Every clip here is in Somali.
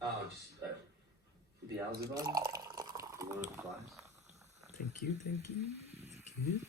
Oh, just Beelzebub? The one with the flies? Thank you, thank you. Thank you.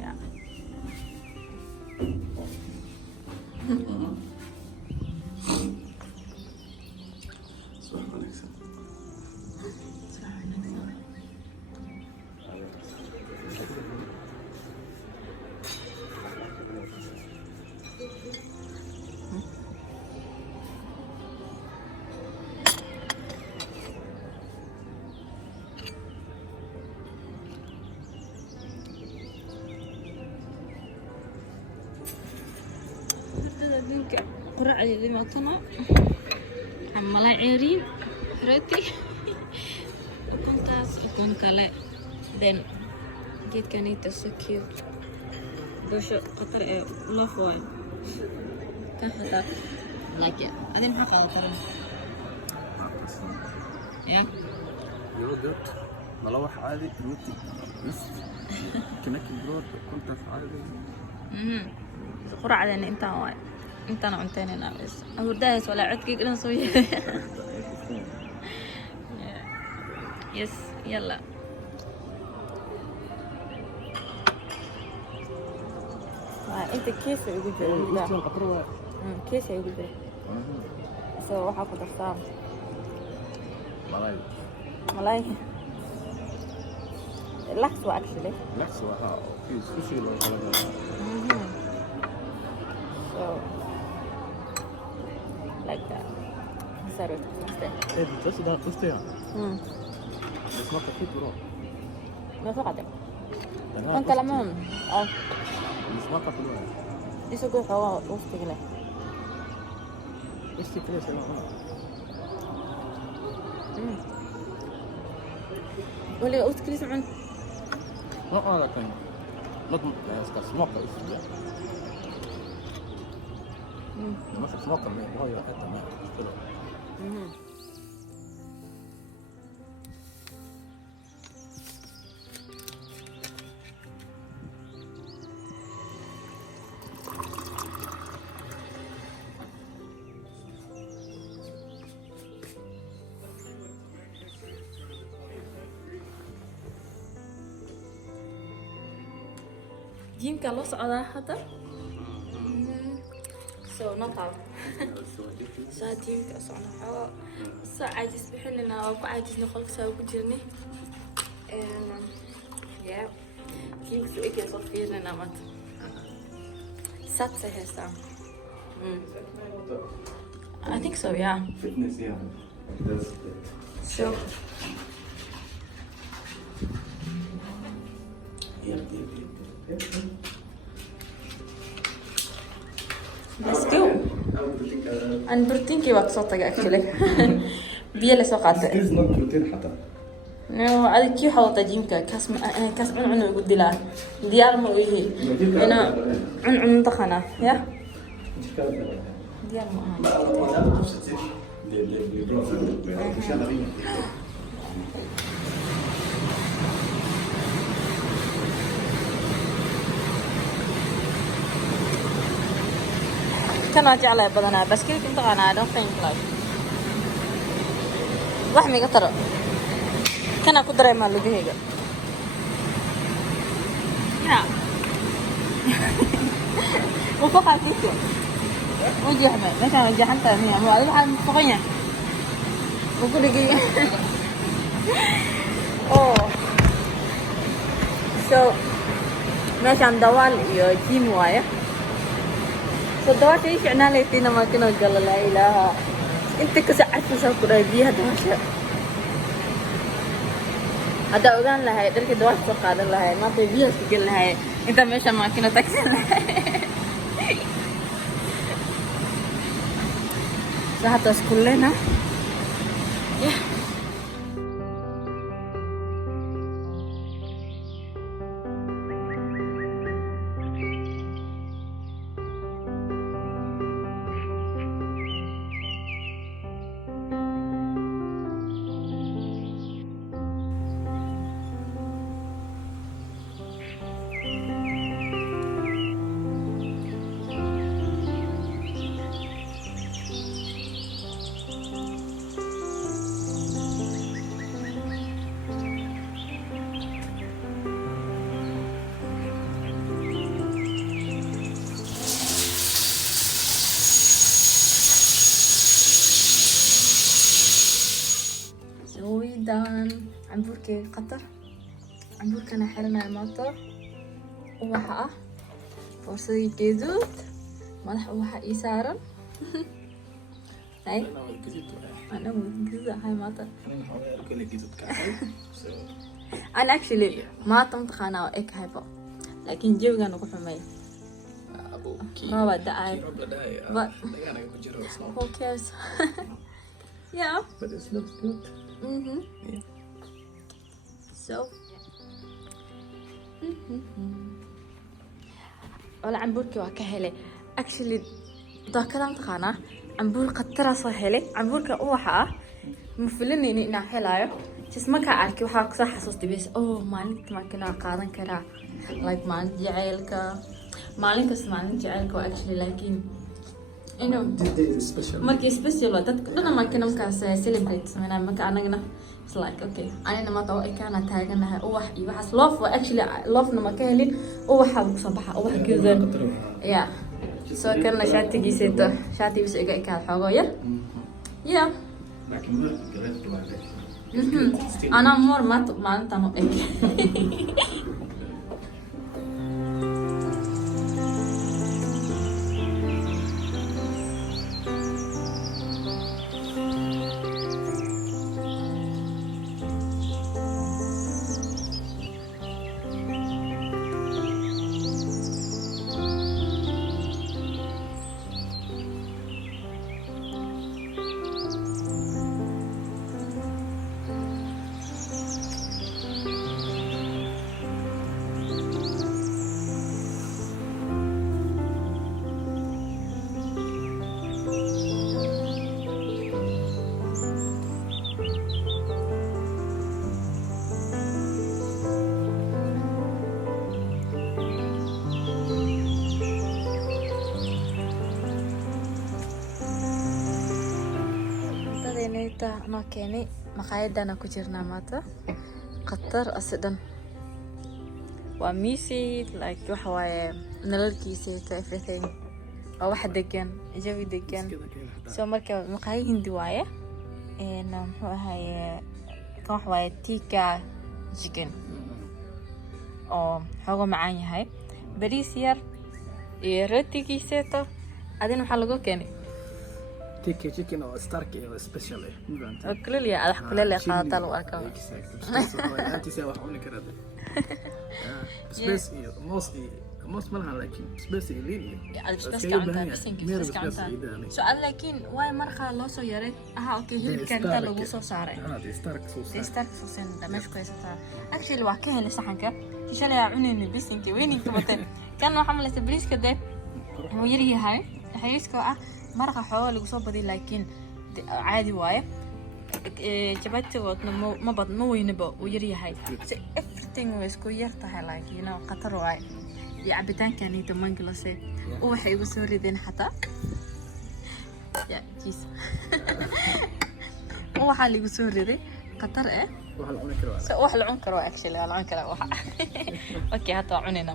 Yeah. Subax wanaagsan. adduunka quraacdeedii maatana malay ceeriin roti ukuntaas ukun kale then geedkanita so cute doosho qatar ee love wine kan hataa like adi maxaa qaadataran ya Yogurt, malawax caadi, roti, nus, kinaki brood, ukuntaas caadi. quraacdeena intaan waay intaan cunteynayna bas hurdahaas walaa codkayga dhan soo yes yalla inta kees ay ugu jiraan kees ay ugu jiraan so waxaa ku dartaa malay lax waa actually Lax waxaa sushi loo kala so like that sorry Das ist da Das macht viel Brot. ما في قدر كان كلامهم Das macht viel Brot. يسوقوا حوا وسط كده Ist die Presse noch? ولا وسط كده سمعن ما لكن نضم يعني سموكر ist ja. ما في سموكر ما هو حتى ما اشتغل. جيمكا لو سocdaa hadda so noqal saa jiimka socno xawa saa caajis bixinayna waa ku caajisna qolka saa ugu jirnay yeah jiimka soo ekay soo fiirinayna maanta saad say haystaa I think so yeah Fitness, yeah. That's so yeah. let's go and بروتينكي waa kasoo tagay actually biyo la soo qaatay It's not protein حتى. no adiga kii xawta jiimka kaas cun ugu dilaa diyaar ma u yihi ina cun daqana ya diyaar ma aha كان جعله بدنا بس كيف كنت أنا I don't think like وحمي قطر كان قدرة ما لقيه هيك يا وفوق الكيسة وجه حمي مثلا وجه حتى مية مو هذا حال فوقيا وكل شيء oh so ماشان دوال يو جيم وايا فدوات ايش عنا ليتينا ما كنا قال لا اله انت كسعت مسافر بيها دواشة هذا أوغان لها دلك دوات سقاد لها ما تبيها سجل لها انت ماشا ما كنا تكسر لها ساعة كلنا done cambuurkii qatar cambuurkana xirnaa maanta waxa forsadii geeduud madax waxa ii saaran ay ana wada hay maanta أنا actually ما تمتخنا إك هيبا لكن جيبنا نروح معي ما بدأي but who cares yeah But it looks good. Yeah. so ولا عمبورك وكهلة actually ده كلام تخنا عمبور قطرة صهلة عمبورك أوحى مفلني إني نحلايو جسمك عارك وحاك صح حسستي بس مالك ما كنا قادن كرا like مالك جعلك مالك اسمعني جعلك actually لكن إنه This day is special. مركي special وقت أنا ما كنا مكاس celebrate من ما كنا it's like okay أنا ما توقع كنا تاجنا أوح يبحث love actually love نما كهلين أوح بصباح أوح كذا yeah so كنا شاتي جيسيته شاتي بس إجا إكال حاجة yeah أنا مور ما أنت مو إيه ما كاني مقايدنا كجرنا ماتا قطر أصدن وميسي like وحواي نلقيسي to everything أو واحد دقن جوي دقن سو مركب مقاي هندواية إنه هاي كم حواي تيكا جيكن أو حاجة معاني هاي بريسير يرتي كيسيتو عادين محلقو كاني تيكي chicken or stark or special. كل لي على كل لي خاطر الوقت. أنت سوى حولي كذا. Space most منها لكن space ليني. بس كعنتها بس كعنتها. سؤال لكن واي مرخى الله سو يرد. أوكي هي كانت لو سو صارت. دي ستارك سوسن. ستارك سوسن ده مش كويس ترى. أكشلي الواقع اللي صحنك. تشالي عني بس إنك وينك مثلا. كانوا حملة بريس كده. هو يري هاي. حيسكو مرقة حوالي وصوبة لكن عادي واي جبت وقتنا ما وينبا ويري هاي so everything was كويرتها like you know قطر واي يعبتان كان يتمن جلسة وحي وسوري دين حتى يا جيس وحالي وسوري دي قطر إيه وحال عنكر وحال عنكر actually العنكر وح أوكي هاتوا عنينا